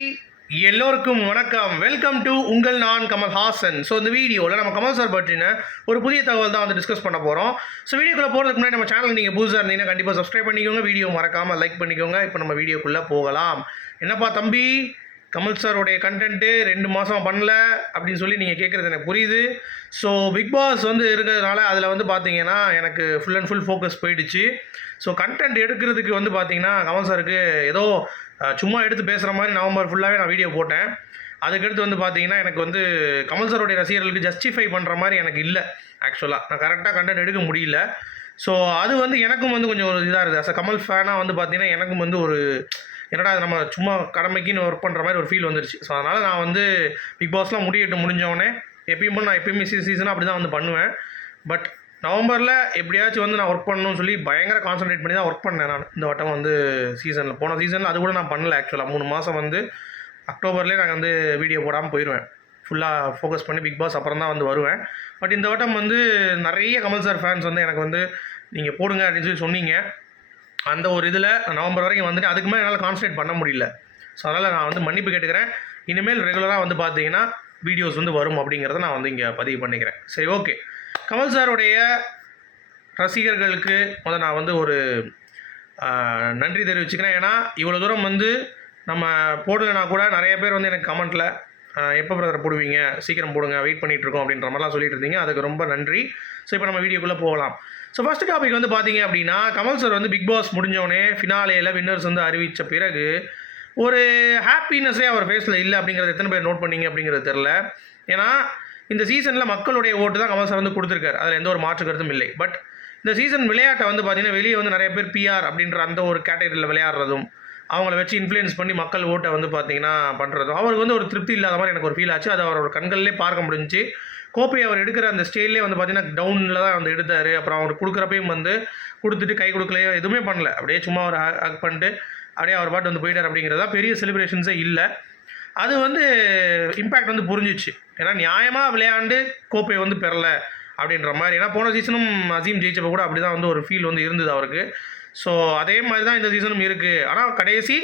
எல்லோருக்கும் வணக்கம். Welcome to உங்கள் நான் கமல்ஹாசன். ஸோ இந்த வீடியோவில் நம்ம கமல் சார் பற்றின ஒரு புதிய தகவல் தான் வந்து டிஸ்கஸ் பண்ண போகிறோம். ஸோ வீடியோக்குள்ளே போகிறதுக்கு முன்னாடி நம்ம சேனல் நீங்கள் புதுசாக இருந்தீங்கன்னா கண்டிப்பாக சப்ஸ்கிரைப் பண்ணிக்கோங்க, வீடியோ மறக்காமல் லைக் பண்ணிக்கோங்க. இப்போ நம்ம வீடியோக்குள்ளே போகலாம். என்னப்பா தம்பி, கமல் சாரோடைய கண்டென்ட்டு 2 மாதம் பண்ணல அப்படின்னு சொல்லி நீங்கள் கேட்குறது எனக்கு புரியுது. ஸோ பிக் பாஸ் வந்து இருக்கிறதுனால அதில் வந்து பார்த்தீங்கன்னா எனக்கு ஃபுல் அண்ட் ஃபுல் ஃபோக்கஸ் போயிடுச்சு. ஸோ கண்டென்ட் எடுக்கிறதுக்கு வந்து பார்த்தீங்கன்னா கமல் சாருக்கு ஏதோ சும்மா எடுத்து பேசுகிற மாதிரி நவம்பர் ஃபுல்லாகவே நான் வீடியோ போட்டேன். அதுக்கடுத்து வந்து பார்த்தீங்கன்னா எனக்கு வந்து கமல் சாரோடைய ரசிகர்களுக்கு ஜஸ்டிஃபை பண்ணுற மாதிரி எனக்கு இல்லை. ஆக்சுவலாக நான் கரெக்டாக கண்டென்ட் எடுக்க முடியல. ஸோ அது வந்து எனக்கும் வந்து கொஞ்சம் ஒரு இதாக இருக்குது. கமல் ஃபேனாக வந்து பார்த்தீங்கன்னா எனக்கும் வந்து ஒரு என்னடா நம்ம சும்மா கடமைக்குன்னு ஒர்க் பண்ணுற மாதிரி ஒரு ஃபீல் வந்துருச்சு. ஸோ அதனால் நான் வந்து பிக் பாஸ்லாம் முடிஞ்சவொடனே எப்பயுமே சீசனாக அப்படி தான் வந்து பண்ணுவேன். பட் நவம்பரில் எப்படியாச்சும் வந்து நான் ஒர்க் பண்ணணும்னு சொல்லி பயங்கர கான்சன்ட்ரேட் பண்ணி தான் ஒர்க் பண்ணேன் நான் இந்த வட்டம் வந்து போன சீசனில் அது கூட நான் பண்ணல. ஆக்சுவலாக 3 மாதம் வந்து அக்டோபர்லேயே நாங்கள் வந்து வீடியோ போடாமல் போயிடுவேன். ஃபுல்லாக ஃபோக்கஸ் பண்ணி பிக் பாஸ் அப்புறம் தான் வந்து வருவேன். பட் இந்த வட்டம் வந்து நிறைய கமல் சார் ஃபேன்ஸ் வந்து எனக்கு வந்து நீங்கள் போடுங்க அப்படின்னு சொல்லி சொன்னீங்க. அந்த ஒரு இதில் நவம்பர் வரைக்கும் வந்துட்டு அதுக்கு மேலே என்னால் கான்சன்ட்ரேட் பண்ண முடியல. ஸோ அதனால் நான் வந்து மன்னிப்பு கேட்டுக்கிறேன். இனிமேல் ரெகுலராக வந்து பார்த்தீங்கன்னா வீடியோஸ் வந்து வரும் அப்படிங்கிறத நான் வந்து இங்கே பதிவு பண்ணிக்கிறேன். சரி, ஓகே. கமல் சாருடைய ரசிகர்களுக்கு நான் வந்து ஒரு நன்றி தெரிவிச்சுக்கிறேன். ஏன்னா இவ்வளோ தூரம் வந்து நம்ம போடலைன்னா கூட நிறைய பேர் வந்து எனக்கு கமெண்ட்டில் எப்போ பிரதர் போடுவீங்க, சீக்கிரம் போடுங்க, வெயிட் பண்ணிகிட்ருக்கோம் அப்படின்ற மாதிரிலாம் சொல்லிட்டு இருந்தீங்க. அதுக்கு ரொம்ப நன்றி. ஸோ இப்போ நம்ம வீடியோக்குள்ளே போகலாம். ஸோ ஃபஸ்ட்டு டாபிக் வந்து பார்த்தீங்க அப்படின்னா, கமல் சார் வந்து பிக் பாஸ் முடிஞ்சோடனே ஃபினாலேயில் வின்னர்ஸ் வந்து அறிவித்த பிறகு ஒரு ஹாப்பினஸ்ஸே அவர் ஃபேஸில் இல்லை அப்படிங்கிறது எத்தனை பேர் நோட் பண்ணிங்க அப்படிங்கிறது தெரில. ஏன்னா இந்த சீசனில் மக்களுடைய ஓட்டு தான் கமல் சார் வந்து கொடுத்துருக்காரு. அதில் எந்த ஒரு மாற்று கருத்தும் இல்லை. பட் இந்த சீசன் விளையாட்டை வந்து பார்த்திங்கன்னா வெளியே வந்து நிறைய பேர் பிஆர் அப்படின்ற அந்த ஒரு கேட்டகரியில் விளையாடுறதும் அவங்கள வச்சு இன்ஃப்ளூயன்ஸ் பண்ணி மக்கள் ஓட்டை வந்து பார்த்திங்கன்னா பண்ணுறதும் அவருக்கு வந்து ஒரு திருப்தி இல்லாத மாதிரி எனக்கு ஒரு ஃபீல் ஆச்சு. அது அவரோட கண்கள்லேயே பார்க்க முடிஞ்சிச்சு. கோப்பை அவர் எடுக்கிற அந்த ஸ்டேஜ்லேயே வந்து பார்த்திங்கன்னா டவுனில் தான் வந்து எடுத்தார். அப்புறம் அவர் கொடுக்குறப்பையும் வந்து கொடுத்துட்டு கை கொடுக்கலையோ எதுவுமே பண்ணல. அப்படியே சும்மா அவர் ஹக் பண்ணிட்டு அப்படியே அவர் பாட்டு வந்து போயிட்டார். அப்படிங்கிறதா பெரிய செலிப்ரேஷன்ஸே இல்லை. அது வந்து இம்பேக்ட் வந்து புரிஞ்சிச்சு. ஏன்னா நியாயமாக விளையாண்டு கோப்பையை வந்து பெறலை அப்படின்ற மாதிரி. ஏன்னா போன சீசனும் அசீம் ஜெயிச்சப்போ கூட அப்படி தான் வந்து ஒரு ஃபீல் வந்து இருந்தது அவருக்கு. ஸோ அதே மாதிரி தான் இந்த சீசனும் இருக்குது. ஆனால் கடைசி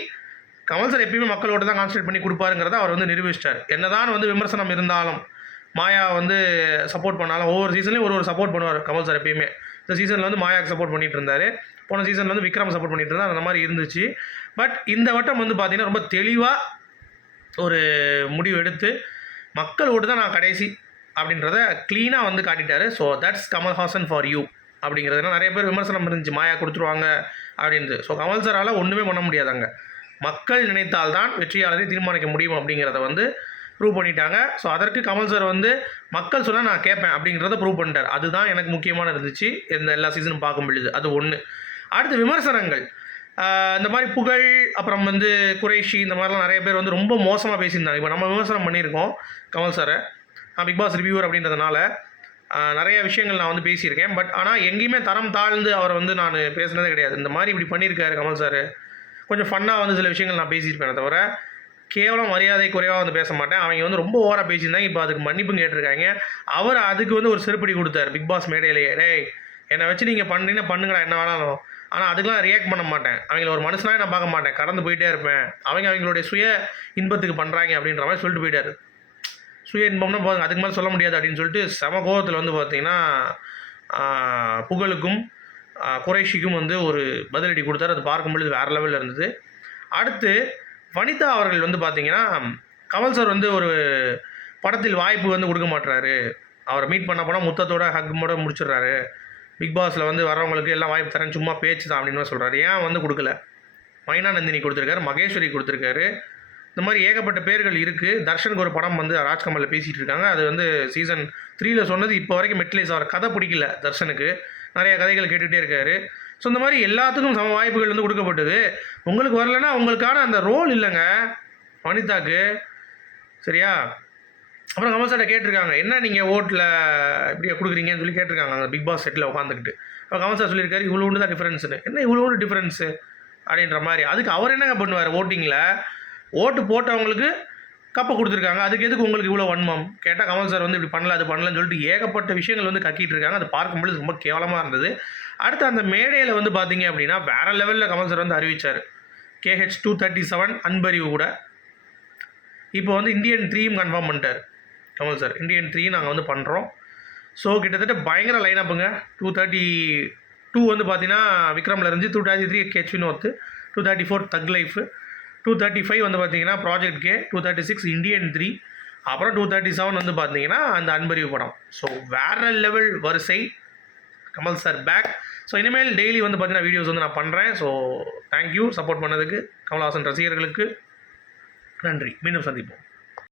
கமல் சார் எப்பயுமே மக்களோட தான் கான்சன்ட்ரேட் பண்ணி கொடுப்பாருங்கிறத அவர் வந்து நிரூபிச்சிட்டார். என்னதான் வந்து விமர்சனம் இருந்தாலும், மாயா வந்து சப்போர்ட் பண்ணாலும், ஒவ்வொரு சீசன்லேயும் ஒரு சப்போர்ட் பண்ணுவார் கமல் சார் எப்பயுமே. இந்த சீசனில் வந்து மாயாவுக்கு சப்போர்ட் பண்ணிட்டு இருந்தார். போன சீசனில் வந்து விக்ரம் சப்போர்ட் பண்ணிட்டு இருந்தார். அந்த மாதிரி இருந்துச்சு. பட் இந்த வட்டம் வந்து பார்த்திங்கன்னா ரொம்ப தெளிவாக ஒரு முடிவு எடுத்து மக்களோடு தான் நான் கடைசி அப்படின்றத க்ளீனாக வந்து காட்டிட்டார். So that's Kamal Haasan for you அப்படிங்கிறதுனா நிறைய பேர் விமர்சனம் இருந்துச்சு, மாயா கொடுத்துருவாங்க அப்படின்ட்டு. ஸோ கமல் சாரால் ஒன்றுமே பண்ண முடியாதாங்க. மக்கள் நினைத்தால்தான் வெற்றியாளரை தீர்மானிக்க முடியும் அப்படிங்கிறத வந்து ப்ரூவ் பண்ணிட்டாங்க. ஸோ அதற்கு கமல் சார் வந்து மக்கள் சொன்னால் நான் கேட்பேன் அப்படிங்கிறத ப்ரூவ் பண்ணிட்டார். அதுதான் எனக்கு முக்கியமான இருந்துச்சு இந்த எல்லா சீசனும் பார்க்கும் பொழுது. அது ஒன்று. அடுத்து விமர்சனங்கள், இந்த மாதிரி புகழ், அப்புறம் வந்து குறைஷி, இந்த மாதிரிலாம் நிறைய பேர் வந்து ரொம்ப மோசமாக பேசியிருந்தாங்க. இப்போ நம்ம விமர்சனம் பண்ணியிருக்கோம் கமல் சாரை. நான் பிக் பாஸ் ரிவ்யூவர் அப்படின்றதுனால நிறைய விஷயங்கள் நான் வந்து பேசியிருக்கேன். பட் ஆனால் எங்கேயுமே தரம் தாழ்ந்து அவரை வந்து நான் பேசுனதே கிடையாது. இந்த மாதிரி இப்படி பண்ணியிருக்காரு கமல் சார், கொஞ்சம் ஃபன்னாக வந்து சில விஷயங்கள் நான் பேசியிருப்பேன். தவிர கேவலம் மரியாதை குறைவாக வந்து பேச மாட்டேன். அவங்க வந்து ரொம்ப ஓவராக பேசியிருந்தாங்க. இப்போ அதுக்கு மன்னிப்பும் கேட்டிருக்காங்க. அவர் அதுக்கு வந்து ஒரு செருப்படி கொடுத்தார் பிக் பாஸ் மேடையிலேயே. டேய், என்னை வச்சு நீங்கள் பண்ணுறீங்கன்னா பண்ணுங்கடா, என்ன வேணாலும். ஆனால் அதுக்கெலாம் ரியாக்ட் பண்ண மாட்டேன். அவங்கள ஒரு மனுஷனாக நான் பார்க்க மாட்டேன், கடந்து போயிட்டே இருப்பேன். அவங்களுடைய சுய இன்பத்துக்கு பண்ணுறாங்க அப்படின்ற மாதிரி சொல்லிட்டு போயிட்டார். சுய இன்பம்னா போதுங்க, அதுக்கு மேலே சொல்ல முடியாது அப்படின்னு சொல்லிட்டு செம கோபத்தில் வந்து பார்த்திங்கன்னா புகழுக்கும் குறைஷிக்கும் வந்து ஒரு பதிலடி கொடுத்தாரு. அது பார்க்கும்பொழுது வேறு லெவலில் இருந்தது. அடுத்து வனிதா அவர்கள் வந்து பார்த்திங்கன்னா கமல் சார் வந்து ஒரு படத்தில் வாய்ப்பு வந்து கொடுக்க மாட்டுறாரு. அவரை மீட் பண்ண போனால் முத்தத்தோட ஹக்கோட முடிச்சிடுறாரு. பிக் பாஸில் வந்து வரவங்களுக்கு எல்லாம் வாய்ப்பு தரேன், சும்மா பேச்சு தான் அப்படின்னு சொல்கிறாரு. ஏன் வந்து கொடுக்கல? மைனா நந்தினி கொடுத்துருக்காரு, மகேஸ்வரி கொடுத்துருக்காரு. இந்த மாதிரி ஏகப்பட்ட பேர்கள் இருக்குது. தர்ஷனுக்கு ஒரு படம் வந்து ராஜ்கமலில் பேசிகிட்டு இருக்காங்க. அது வந்து சீசன் 3ல் சொன்னது இப்போ வரைக்கும் மெட்லைஸ் ஆகிற கதை பிடிக்கல தர்ஷனுக்கு. நிறைய கதைகள் கேட்டுகிட்டே இருக்காரு. ஸோ இந்த மாதிரி எல்லாத்துக்கும் சம வாய்ப்புகள் வந்து கொடுக்கப்பட்டது. உங்களுக்கு வரலைன்னா உங்களுக்கான அந்த ரோல் இல்லைங்க வனிதாக்கு, சரியா? அப்புறம் கமல் சார்ட்ட கேட்டிருக்காங்க, என்ன நீங்கள் ஓட்டில் இப்படியா கொடுக்குறீங்கன்னு சொல்லி கேட்டிருக்காங்க அந்த பிக் பாஸ் செட்டில் உட்காந்துக்கிட்டு. அப்போ கமல் சார் சொல்லியிருக்காரு, இவ்வளோ ஒன்று தான் டிஃப்ரென்ஸுன்னு. என்ன இவ்வளோ ஒன்று டிஃப்ரென்ஸு அப்படின்ற மாதிரி. அதுக்கு அவர் என்னங்க பண்ணுவார்? ஓட்டிங்கில் ஓட்டு போட்டவங்களுக்கு கப்பை கொடுத்துருக்காங்க, அதுக்கு எதுக்கு உங்களுக்கு இவ்வளோ வன்மம் கேட்டால் கமல் சார் வந்து இப்படி பண்ணல அது பண்ணலன்னு சொல்லிட்டு ஏகப்பட்ட விஷயங்கள் வந்து கக்கிட்டு இருக்காங்க. அது பார்க்கும்போது ரொம்ப கேவலமாக இருந்தது. அடுத்து அந்த மேடையில் வந்து பார்த்தீங்க அப்படின்னா வேறு லெவலில் கமல் சார் வந்து அறிவித்தார். KH 237 அன்பறிவு கூட இப்போ வந்து இந்தியன் 3யும் கன்ஃபார்ம் பண்ணிட்டார் கமல் சார். இந்தியன் 3 நாங்கள் வந்து பண்ணுறோம். ஸோ கிட்டத்தட்ட பயங்கர லைனப்புங்க. 232 வந்து பார்த்தீங்கன்னா விக்ரமில் இருந்து, 233 கேச் வினோத், 234 தக் லைஃப், 235 வந்து பார்த்தீங்கன்னா ப்ராஜெக்ட் கே, 236 இந்தியன் 3, அப்புறம் 237 வந்து பார்த்தீங்கன்னா அந்த அன்பறிவு படம். ஸோ வேறு லெவல் வரிசை கமல் சார் பேக். ஸோ இனிமேல் டெய்லி வந்து பார்த்தீங்கன்னா வீடியோஸ் வந்து நான் பண்ணுறேன். ஸோ தேங்க்யூ சப்போர்ட் பண்ணதுக்கு கமல்ஹாசன் ரசிகர்களுக்கு நன்றி. மீண்டும் சந்திப்போம்.